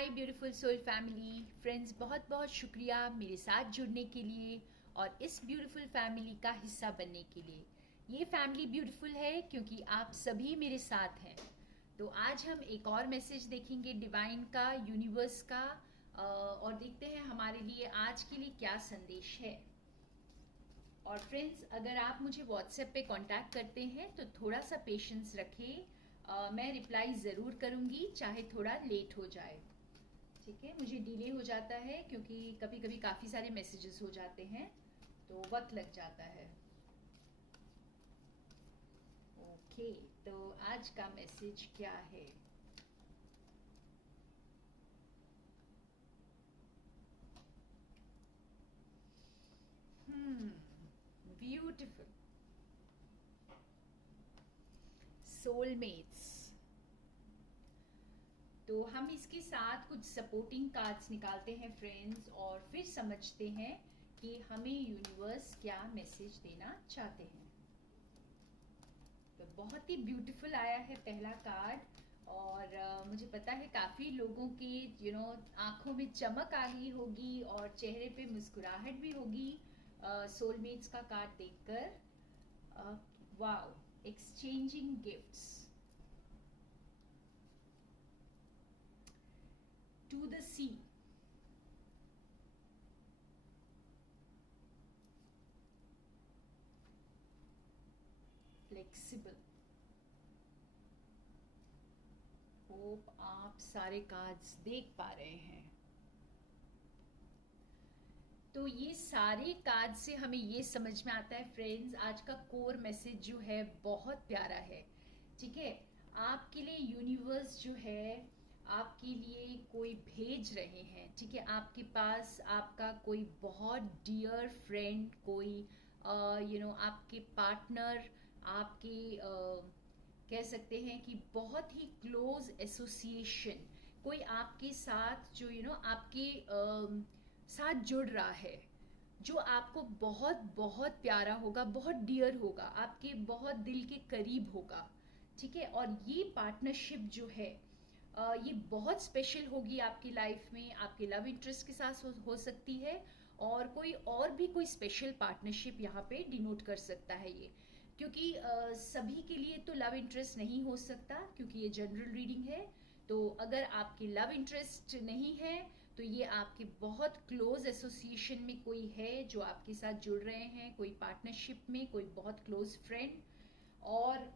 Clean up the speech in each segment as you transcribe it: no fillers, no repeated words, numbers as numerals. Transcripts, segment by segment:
हाय beautiful soul family friends, बहुत बहुत शुक्रिया मेरे साथ जुड़ने के लिए और इस ब्यूटीफुल फैमिली का हिस्सा बनने के लिए। ये फैमिली ब्यूटीफुल है क्योंकि आप सभी मेरे साथ हैं। तो आज हम एक और मैसेज देखेंगे डिवाइन का, यूनिवर्स का, और देखते हैं हमारे लिए आज के लिए क्या संदेश है। और फ्रेंड्स, अगर आप मुझे व्हाट्सएप पे कांटेक्ट करते हैं तो थोड़ा सा पेशेंस रखें। मैं रिप्लाई ज़रूर करूँगी, चाहे थोड़ा लेट हो जाए। ठीक है, मुझे डिले हो जाता है क्योंकि कभी कभी काफ़ी सारे मैसेजेस हो जाते हैं तो वक्त लग जाता है। ओके, तो आज का मैसेज क्या है? Beautiful soulmates. तो हम इसके साथ कुछ सपोर्टिंग कार्ड्स निकालते हैं फ्रेंड्स, और फिर समझते हैं कि हमें यूनिवर्स क्या मैसेज देना चाहते हैं। तो बहुत ही ब्यूटीफुल आया है पहला कार्ड, और मुझे पता है काफ़ी लोगों के आंखों में चमक आ गई होगी और चेहरे पे मुस्कुराहट भी होगी सोलमेट्स का कार्ड देखकर। Wow, exchanging gifts to the sea. Flexible. Hope आप सारे कार्ड्स देख पा रहे हैं। तो ये सारे कार्ड से हमें ये समझ में आता है फ्रेंड्स, आज का कोर मैसेज जो है बहुत प्यारा है। ठीक है, आपके लिए यूनिवर्स जो है आपके लिए कोई भेज रहे हैं। ठीक है, आपके पास आपका कोई बहुत डियर फ्रेंड, कोई आपके पार्टनर, आपके कह सकते हैं कि बहुत ही क्लोज एसोसिएशन, कोई आपके साथ जो आपके साथ जुड़ रहा है, जो आपको बहुत बहुत प्यारा होगा, बहुत डियर होगा, आपके बहुत दिल के करीब होगा। ठीक है, और ये पार्टनरशिप जो है ये बहुत स्पेशल होगी आपकी लाइफ में। आपके लव इंटरेस्ट के साथ हो सकती है, और कोई और भी कोई स्पेशल पार्टनरशिप यहाँ पे डिनोट कर सकता है ये, क्योंकि सभी के लिए तो लव इंटरेस्ट नहीं हो सकता, क्योंकि ये जनरल रीडिंग है। तो अगर आपकी लव इंटरेस्ट नहीं है तो ये आपके बहुत क्लोज एसोसिएशन में कोई है जो आपके साथ जुड़ रहे हैं, कोई पार्टनरशिप में, कोई बहुत क्लोज फ्रेंड, और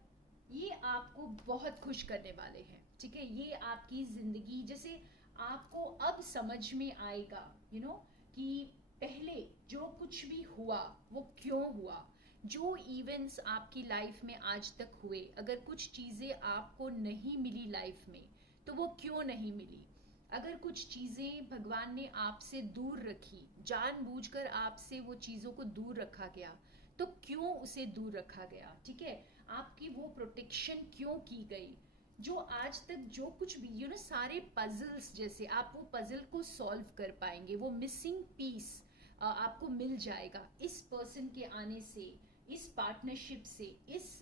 ये आपको बहुत खुश करने वाले हैं। ठीक है, ये आपकी जिंदगी जैसे आपको अब समझ में आएगा कि पहले जो कुछ भी हुआ वो क्यों हुआ। जो इवेंट्स आपकी लाइफ में आज तक हुए, अगर कुछ चीज़ें आपको नहीं मिली लाइफ में तो वो क्यों नहीं मिली। अगर कुछ चीज़ें भगवान ने आपसे दूर रखी, जानबूझकर आपसे वो चीज़ों को दूर रखा गया, तो क्यों उसे दूर रखा गया। ठीक है, आपकी वो प्रोटेक्शन क्यों की गई। जो आज तक जो कुछ भी सारे पजल्स, जैसे आप वो पजल को सॉल्व कर पाएंगे, वो मिसिंग पीस आपको मिल जाएगा इस पर्सन के आने से, इस पार्टनरशिप से, इस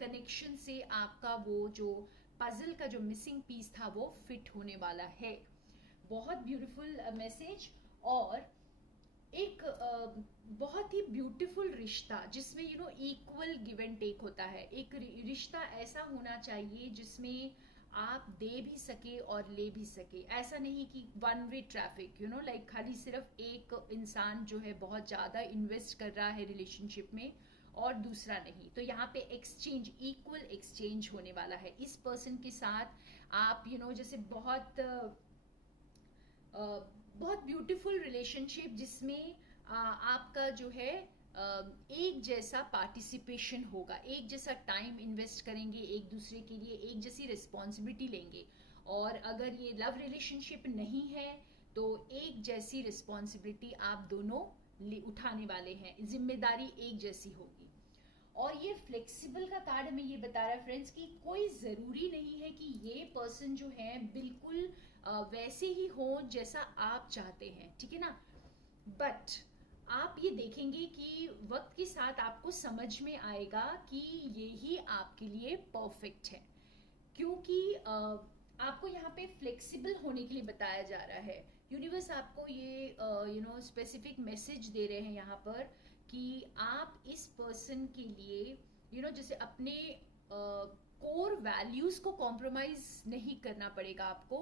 कनेक्शन से। आपका वो जो पजल का जो मिसिंग पीस था वो फिट होने वाला है। बहुत ब्यूटीफुल मैसेज, और एक बहुत ही ब्यूटीफुल रिश्ता जिसमें इक्वल गिव एंड टेक होता है। एक रिश्ता ऐसा होना चाहिए जिसमें आप दे भी सके और ले भी सके। ऐसा नहीं कि वन वे ट्रैफिक, लाइक खाली सिर्फ एक इंसान जो है बहुत ज़्यादा इन्वेस्ट कर रहा है रिलेशनशिप में और दूसरा नहीं। तो यहाँ पे एक्सचेंज, इक्वल एक्सचेंज होने वाला है इस पर्सन के साथ। आप जैसे बहुत बहुत ब्यूटीफुल रिलेशनशिप जिसमें आपका जो है एक जैसा पार्टिसिपेशन होगा, एक जैसा टाइम इन्वेस्ट करेंगे एक दूसरे के लिए, एक जैसी रिस्पॉन्सिबिलिटी लेंगे। और अगर ये लव रिलेशनशिप नहीं है तो एक जैसी रिस्पॉन्सिबिलिटी आप दोनों उठाने वाले हैं, जिम्मेदारी एक जैसी होगी। और ये फ्लेक्सिबल का कार्ड हमें ये बता रहा है फ्रेंड्स कि कोई ज़रूरी नहीं है कि ये पर्सन जो है बिल्कुल वैसे ही हो जैसा आप चाहते हैं। ठीक है ना, बट आप ये देखेंगे कि वक्त के साथ आपको समझ में आएगा कि ये ही आपके लिए परफेक्ट है, क्योंकि आपको यहाँ पे फ्लेक्सिबल होने के लिए बताया जा रहा है। यूनिवर्स आपको ये स्पेसिफिक मैसेज दे रहे हैं यहाँ पर कि आप इस पर्सन के लिए जैसे अपने कोर वैल्यूज को कॉम्प्रोमाइज नहीं करना पड़ेगा आपको,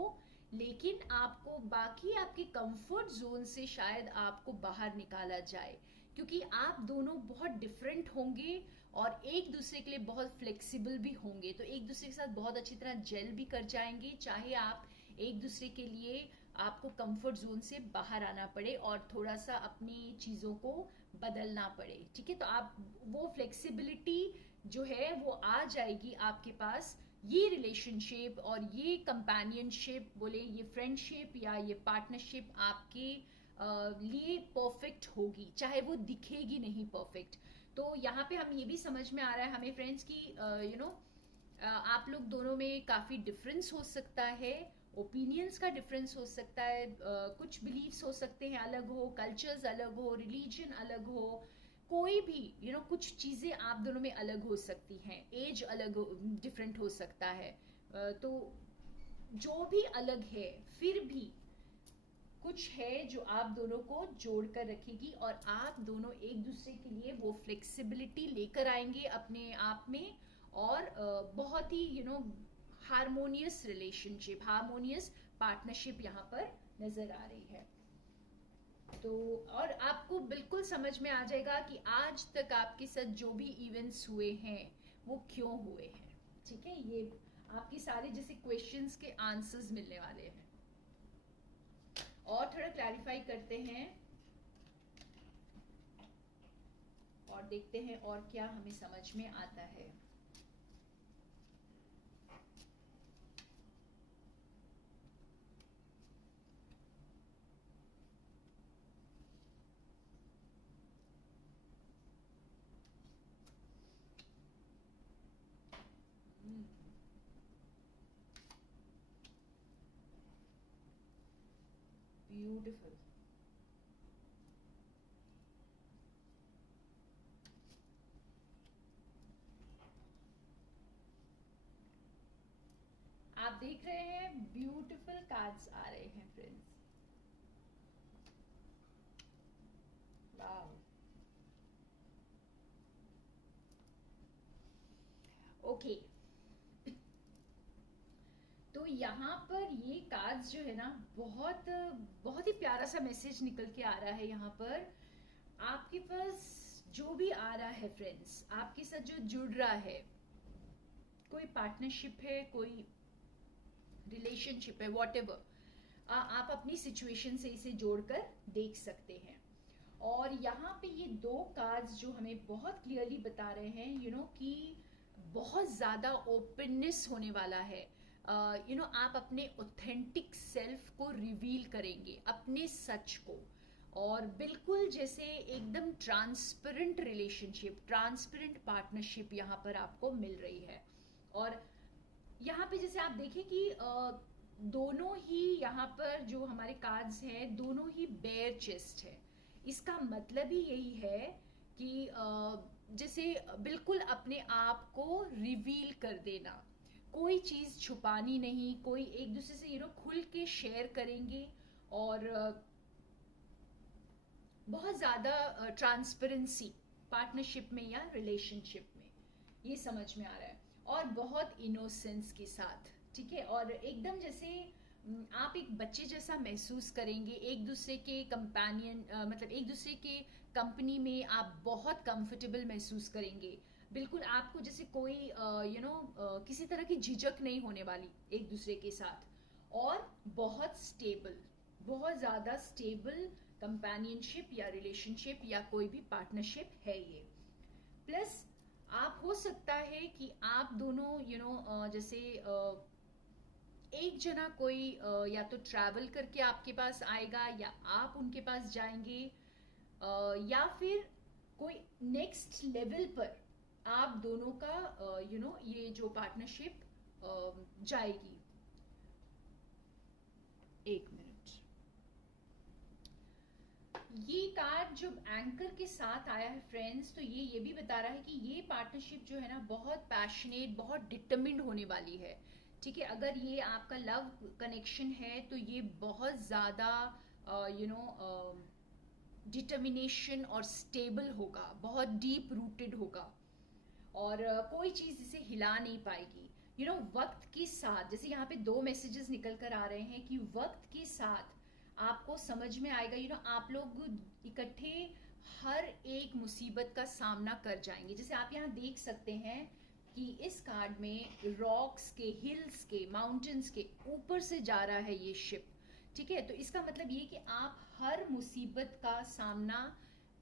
लेकिन आपको बाकी आपके कंफर्ट जोन से शायद आपको बाहर निकाला जाए, क्योंकि आप दोनों बहुत डिफरेंट होंगे और एक दूसरे के लिए बहुत फ्लेक्सिबल भी होंगे, तो एक दूसरे के साथ बहुत अच्छी तरह जेल भी कर जाएंगे, चाहे आप एक दूसरे के लिए आपको कंफर्ट जोन से बाहर आना पड़े और थोड़ा सा अपनी चीज़ों को बदलना पड़े। ठीक है, तो आप वो फ्लेक्सिबिलिटी जो है वो आ जाएगी आपके पास। ये रिलेशनशिप और ये कंपेनियनशिप बोले, ये फ्रेंडशिप या ये पार्टनरशिप आपके लिए परफेक्ट होगी, चाहे वो दिखेगी नहीं परफेक्ट। तो यहाँ पे हम ये भी समझ में आ रहा है हमें फ्रेंड्स की आप लोग दोनों में काफ़ी डिफरेंस हो सकता है, ओपिनियंस का डिफरेंस हो सकता है, कुछ बिलीव्स हो सकते हैं अलग हो, कल्चर्स अलग हो, रिलीजन अलग हो, कोई भी कुछ चीज़ें आप दोनों में अलग हो सकती हैं, एज अलग डिफरेंट हो सकता है। तो जो भी अलग है फिर भी कुछ है जो आप दोनों को जोड़ कर रखेगी और आप दोनों एक दूसरे के लिए वो फ्लेक्सिबिलिटी लेकर आएंगे अपने आप में, और बहुत ही हारमोनियस रिलेशनशिप, हारमोनियस पार्टनरशिप यहाँ पर नजर आ रही है। तो और आपको बिल्कुल समझ में आ जाएगा कि आज तक आपके साथ जो भी इवेंट्स हुए हैं वो क्यों हुए हैं। ठीक है, ये आपकी सारे जैसे क्वेश्चंस के आंसर्स मिलने वाले हैं। और थोड़ा क्लैरिफाई करते हैं और देखते हैं और क्या हमें समझ में आता है। ब्यूटिफुल। आप देख रहे हैं ब्यूटिफुल कार्ड्स आ रहे हैं फ्रेंड्स। वाव, ओके। तो यहाँ पर ये कार्ड्स जो है ना, बहुत बहुत ही प्यारा सा मैसेज निकल के आ रहा है यहाँ पर। आपके पास जो भी आ रहा है फ्रेंड्स, आपके साथ जो जुड़ रहा है, कोई पार्टनरशिप है, कोई रिलेशनशिप है, वॉट एवर, आप अपनी सिचुएशन से इसे जोड़कर देख सकते हैं। और यहाँ पे ये दो कार्ड्स जो हमें बहुत क्लियरली बता रहे हैं कि बहुत ज़्यादा ओपननेस होने वाला है। आप अपने ऑथेंटिक सेल्फ को रिवील करेंगे, अपने सच को, और बिल्कुल जैसे एकदम ट्रांसपेरेंट रिलेशनशिप, ट्रांसपेरेंट पार्टनरशिप यहाँ पर आपको मिल रही है। और यहाँ पे जैसे आप देखें कि दोनों ही यहाँ पर जो हमारे कार्ड्स हैं दोनों ही बेयर चेस्ट है। इसका मतलब ही यही है कि जैसे बिल्कुल अपने आप को रिवील कर देना, कोई चीज़ छुपानी नहीं, कोई एक दूसरे से खुल के शेयर करेंगे, और बहुत ज़्यादा ट्रांसपेरेंसी पार्टनरशिप में या रिलेशनशिप में, ये समझ में आ रहा है। और बहुत इनोसेंस के साथ, ठीक है, और एकदम जैसे आप एक बच्चे जैसा महसूस करेंगे, एक दूसरे के कंपेनियन मतलब एक दूसरे के कंपनी में आप बहुत कंफर्टेबल महसूस करेंगे। बिल्कुल आपको जैसे कोई किसी तरह की झिझक नहीं होने वाली एक दूसरे के साथ। और बहुत स्टेबल, बहुत ज़्यादा स्टेबल कंपेनियनशिप या रिलेशनशिप या कोई भी पार्टनरशिप है ये। प्लस आप हो सकता है कि आप दोनों जैसे एक जना कोई या तो ट्रैवल करके आपके पास आएगा या आप उनके पास जाएंगे, या फिर कोई नेक्स्ट लेवल पर आप दोनों का ये जो पार्टनरशिप जाएगी। एक मिनट, ये कार्ड जब एंकर के साथ आया है फ्रेंड्स, तो ये भी बता रहा है कि ये पार्टनरशिप जो है ना बहुत पैशनेट, बहुत डिटरमिन्ड होने वाली है। ठीक है, अगर ये आपका लव कनेक्शन है तो ये बहुत ज़्यादा यू नो डिटर्मिनेशन और स्टेबल होगा, बहुत डीप रूटेड होगा, और कोई चीज़ इसे हिला नहीं पाएगी। वक्त के साथ, जैसे यहाँ पे दो मैसेजेस निकल कर आ रहे हैं कि वक्त के साथ आपको समझ में आएगा। आप लोग इकट्ठे हर एक मुसीबत का सामना कर जाएंगे। जैसे आप यहाँ देख सकते हैं कि इस कार्ड में रॉक्स के, हिल्स के, माउंटेन्स के ऊपर से जा रहा है ये शिप। ठीक है, तो इसका मतलब ये कि आप हर मुसीबत का सामना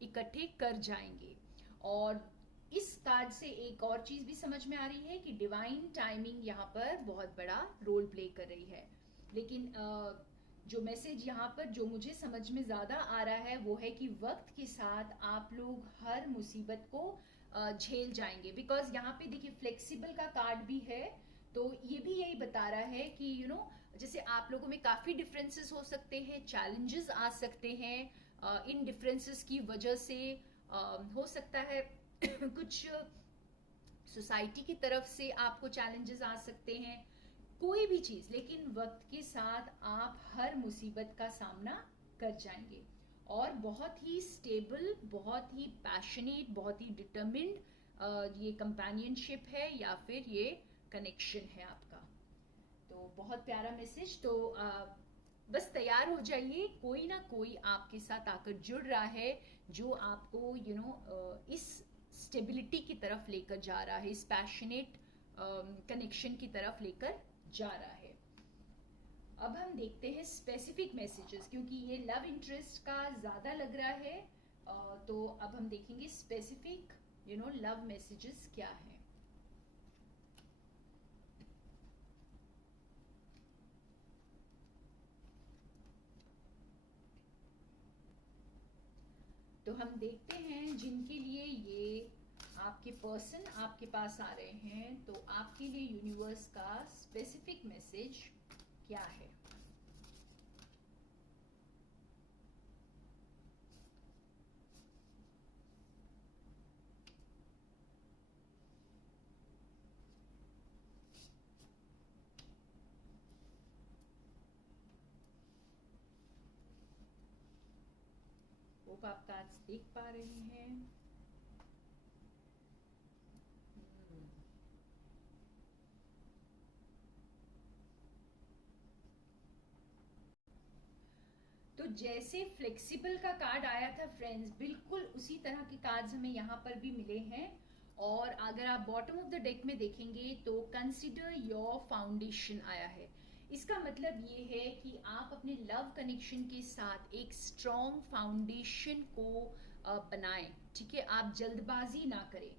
इकट्ठे कर जाएंगे। और इस कार्ड से एक और चीज भी समझ में आ रही है कि डिवाइन टाइमिंग यहाँ पर बहुत बड़ा रोल प्ले कर रही है। लेकिन जो मैसेज यहाँ पर जो मुझे समझ में ज़्यादा आ रहा है वो है कि वक्त के साथ आप लोग हर मुसीबत को झेल जाएंगे। बिकॉज यहाँ पे देखिए फ्लेक्सिबल का कार्ड भी है, तो ये भी यही बता रहा है कि जैसे आप लोगों में काफ़ी डिफरेंसेस हो सकते हैं, चैलेंजेस आ सकते हैं। इन डिफरेंसेस की वजह से हो सकता है कुछ सोसाइटी की तरफ से आपको चैलेंजेस आ सकते हैं, कोई भी चीज़। लेकिन वक्त के साथ आप हर मुसीबत का सामना कर जाएंगे, और बहुत ही स्टेबल, बहुत ही पैशनेट, बहुत ही डिटर्मिन्ड ये कंपेनियनशिप है या फिर ये कनेक्शन है आपका। तो बहुत प्यारा मैसेज। तो बस तैयार हो जाइए, कोई ना कोई आपके साथ आकर जुड़ रहा है जो आपको इस स्टेबिलिटी की तरफ लेकर जा रहा है, इस पैशनेट कनेक्शन की तरफ लेकर जा रहा है। अब हम देखते हैं स्पेसिफिक मैसेजेस, क्योंकि ये लव इंटरेस्ट का ज़्यादा लग रहा है। तो अब हम देखेंगे स्पेसिफिक लव मैसेजेस क्या हैं। तो हम देखते हैं जिनके लिए ये आपके पर्सन आपके पास आ रहे हैं, तो आपके लिए यूनिवर्स का स्पेसिफिक मैसेज क्या है। होप आप कार्ड्स देख पा रहे हैं। तो जैसे फ्लेक्सिबल का कार्ड आया था फ्रेंड्स, बिल्कुल उसी तरह के कार्ड्स हमें यहाँ पर भी मिले हैं। और अगर आप बॉटम ऑफ द डेक में देखेंगे तो कंसिडर योर फाउंडेशन आया है। इसका मतलब ये है कि आप अपने लव कनेक्शन के साथ एक स्ट्रॉन्ग फाउंडेशन को बनाएं। ठीक है, आप जल्दबाजी ना करें।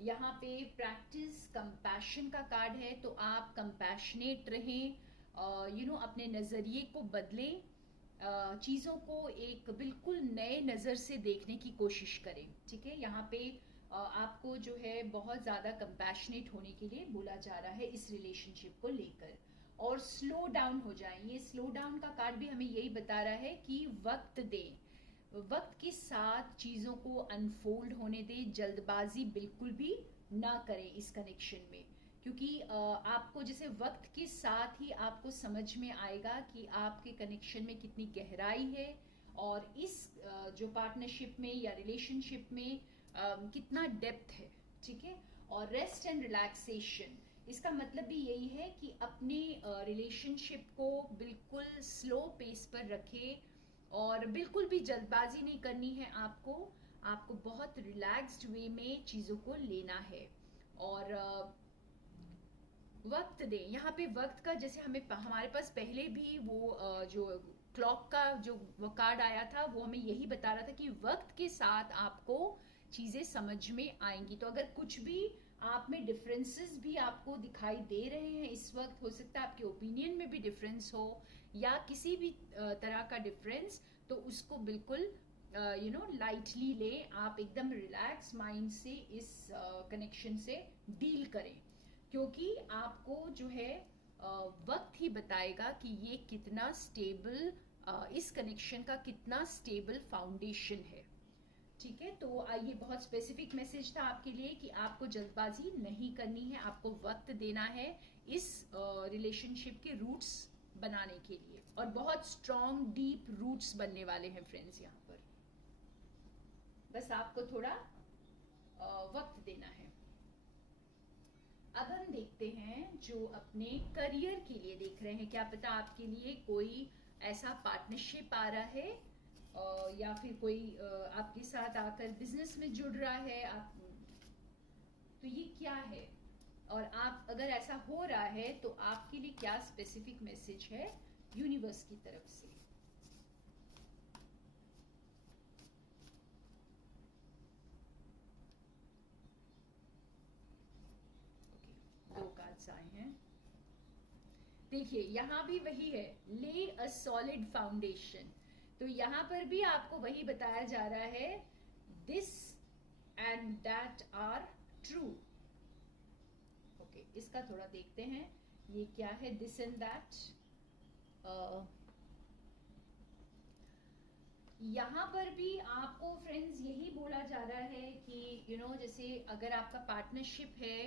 यहाँ पे प्रैक्टिस कंपैशन का कार्ड है, तो आप कंपैशनेट रहें, अपने नज़रिए को बदलें, चीज़ों को एक बिल्कुल नए नज़र से देखने की कोशिश करें। ठीक है, यहाँ पे आपको जो है बहुत ज़्यादा कंपैशनेट होने के लिए बोला जा रहा है इस रिलेशनशिप को लेकर, और स्लो डाउन हो जाए। ये स्लो डाउन का कार्ड भी हमें यही बता रहा है कि वक्त दें, वक्त के साथ चीज़ों को अनफोल्ड होने दें, जल्दबाजी बिल्कुल भी ना करें इस कनेक्शन में। क्योंकि आपको जैसे वक्त के साथ ही आपको समझ में आएगा कि आपके कनेक्शन में कितनी गहराई है, और इस जो पार्टनरशिप में या रिलेशनशिप में कितना डेप्थ है। ठीक है, और रेस्ट एंड रिलैक्सेशन, इसका मतलब भी यही है कि अपने रिलेशनशिप को बिल्कुल स्लो पेस पर रखें, और बिल्कुल भी जल्दबाजी नहीं करनी है आपको। आपको बहुत रिलैक्स्ड वे में चीज़ों को लेना है, और वक्त दें। यहाँ पे वक्त का, जैसे हमें हमारे पास पहले भी वो जो क्लॉक का जो वो कार्ड आया था, वो हमें यही बता रहा था कि वक्त के साथ आपको चीज़ें समझ में आएंगी। तो अगर कुछ भी आप में डिफरेंसेस भी आपको दिखाई दे रहे हैं इस वक्त, हो सकता है आपके ओपिनियन में भी डिफरेंस हो या किसी भी तरह का डिफरेंस, तो उसको बिल्कुल लाइटली लें। आप एकदम रिलैक्स माइंड से इस कनेक्शन से डील करें, क्योंकि आपको जो है वक्त ही बताएगा कि ये कितना स्टेबल, इस कनेक्शन का कितना स्टेबल फाउंडेशन है। ठीक है, तो ये बहुत स्पेसिफिक मैसेज था आपके लिए कि आपको जल्दबाजी नहीं करनी है, आपको वक्त देना है इस रिलेशनशिप के रूट्स बनाने के लिए, और बहुत स्ट्रॉन्ग डीप रूट्स बनने वाले हैं फ्रेंड्स यहाँ पर। बस आपको थोड़ा वक्त देना है। अब हम देखते हैं जो अपने करियर के लिए देख रहे हैं, क्या पता आपके लिए कोई ऐसा पार्टनरशिप आ रहा है या फिर कोई आपके साथ आकर बिजनेस में जुड़ रहा है, आप तो ये क्या है, और आप अगर ऐसा हो रहा है तो आपके लिए क्या स्पेसिफिक मैसेज है यूनिवर्स की तरफ से। दो कार्ड्स आए हैं। देखिए यहाँ भी वही है, ले अ सॉलिड फाउंडेशन, तो यहाँ पर भी आपको वही बताया जा रहा है, this and that are true. Okay, इसका थोड़ा देखते हैं ये क्या है, दिस एंड दैट। यहाँ पर भी आपको फ्रेंड्स यही बोला जा रहा है कि जैसे अगर आपका पार्टनरशिप है,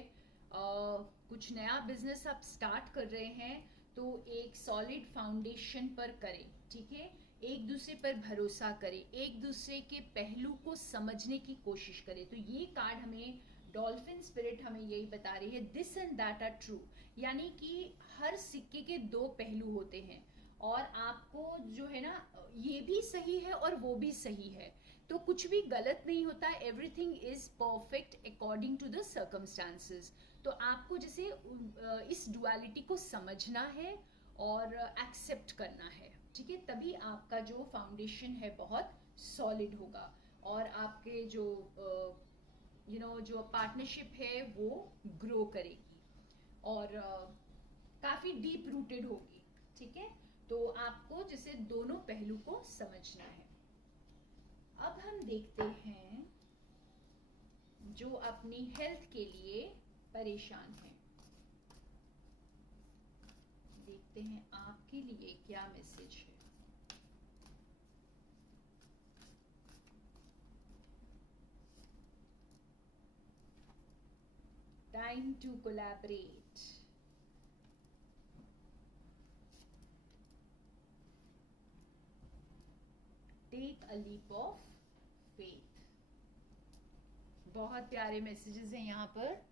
कुछ नया बिजनेस आप स्टार्ट कर रहे हैं, तो एक सॉलिड फाउंडेशन पर करें, ठीक है, एक दूसरे पर भरोसा करें, एक दूसरे के पहलू को समझने की कोशिश करें। तो ये कार्ड हमें, डॉल्फिन स्पिरिट हमें यही बता रही है, this and that are true, यानी कि हर सिक्के के दो पहलू होते हैं, और आपको जो है ना, ये भी सही है और वो भी सही है, तो कुछ भी गलत नहीं होता, everything is perfect according to the circumstances. तो आपको जैसे इस डुअलिटी को समझना है और एक्सेप्ट करना है, ठीक है, तभी आपका जो फाउंडेशन है बहुत सॉलिड होगा, और आपके जो जो पार्टनरशिप है वो ग्रो करेगी और काफी डीप रूटेड होगी, ठीक है। तो आपको जैसे दोनों पहलू को समझना है। अब हम देखते हैं जो अपनी हेल्थ के लिए परेशान है, देखते हैं आपके लिए क्या मैसेज है। Time to collaborate, take a leap of faith. बहुत प्यारे मैसेजेस हैं यहाँ पर।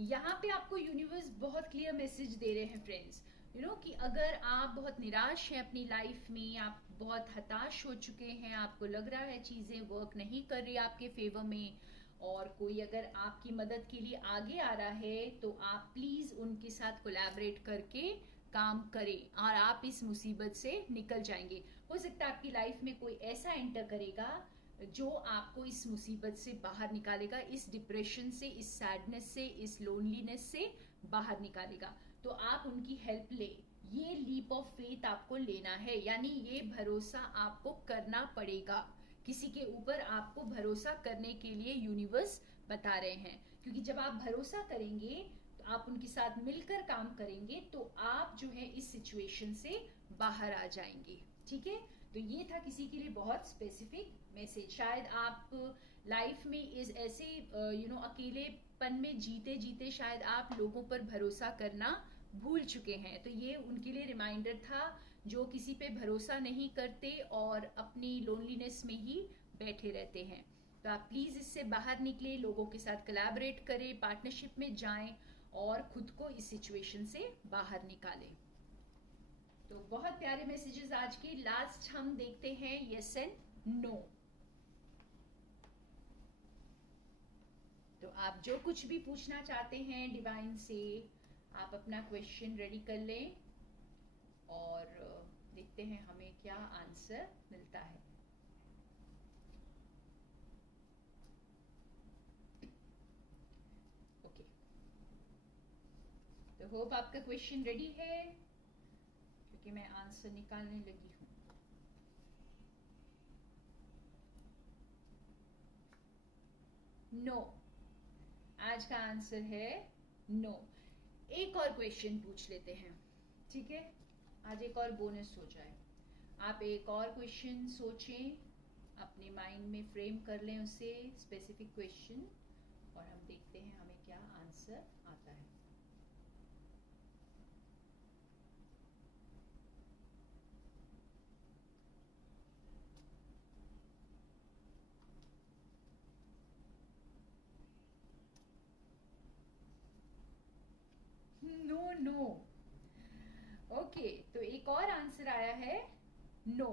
यहाँ पे आपको यूनिवर्स बहुत क्लियर मैसेज दे रहे हैं फ्रेंड्स, कि अगर आप बहुत निराश हैं अपनी लाइफ में, आप बहुत हताश हो चुके हैं, आपको लग रहा है चीजें वर्क नहीं कर रही आपके फेवर में, और कोई अगर आपकी मदद के लिए आगे आ रहा है, तो आप प्लीज उनके साथ कोलैबोरेट करके काम करें और आप इस मुसीबत से निकल जाएंगे। हो सकता है आपकी लाइफ में कोई ऐसा एंटर करेगा जो आपको इस मुसीबत से बाहर निकालेगा, इस डिप्रेशन से, इस सैडनेस से, इस लोनलीनेस से बाहर निकालेगा। तो आप उनकी हेल्प ले, ये लीप ऑफ फेथ आपको लेना है, यानी ये भरोसा आपको करना पड़ेगा, किसी के ऊपर आपको भरोसा करने के लिए यूनिवर्स बता रहे हैं, क्योंकि जब आप भरोसा करेंगे, तो आप उनके साथ मिलकर काम करेंगे, तो आप जो है इस सिचुएशन से बाहर आ जाएंगे, ठीक है। तो ये था किसी के लिए बहुत स्पेसिफिक मैसेज। शायद आप लाइफ में इस ऐसे अकेलेपन में जीते जीते शायद आप लोगों पर भरोसा करना भूल चुके हैं, तो ये उनके लिए रिमाइंडर था जो किसी पे भरोसा नहीं करते और अपनी लोनलीनेस में ही बैठे रहते हैं। तो आप प्लीज इससे बाहर निकले, लोगों के साथ कोलैबोरेट करें, पार्टनरशिप में जाएं और खुद को इस सिचुएशन से बाहर निकालें। तो बहुत प्यारे मैसेजेस आज के। लास्ट हम देखते हैं यस एंड नो। तो आप जो कुछ भी पूछना चाहते हैं डिवाइन से, आप अपना क्वेश्चन रेडी कर लें और देखते हैं हमें क्या आंसर मिलता है। ओके, तो होप आपका क्वेश्चन रेडी है, क्योंकि मैं आंसर निकालने लगी हूं। नो, आज का आंसर है नो। एक और क्वेश्चन पूछ लेते हैं, ठीक है, आज एक और बोनस हो जाए। आप एक और क्वेश्चन सोचें, अपने माइंड में फ्रेम कर लें उसे, स्पेसिफिक क्वेश्चन, और हम देखते हैं हमें क्या आंसर आता है। No no. ओके, तो एक और आंसर आया है नो।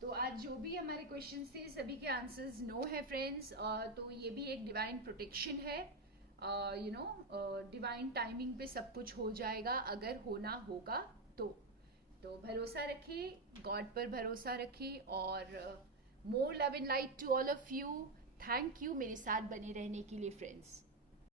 तो आज जो भी हमारे क्वेश्चंस थे सभी के आंसर्स नो है फ्रेंड्स। तो ये भी एक डिवाइन प्रोटेक्शन है, डिवाइन टाइमिंग पे सब कुछ हो जाएगा अगर होना होगा तो। तो भरोसा रखिए, गॉड पर भरोसा रखिए, और more love and light to all of you. Thank you मेरे साथ बने रहने के लिए फ्रेंड्स।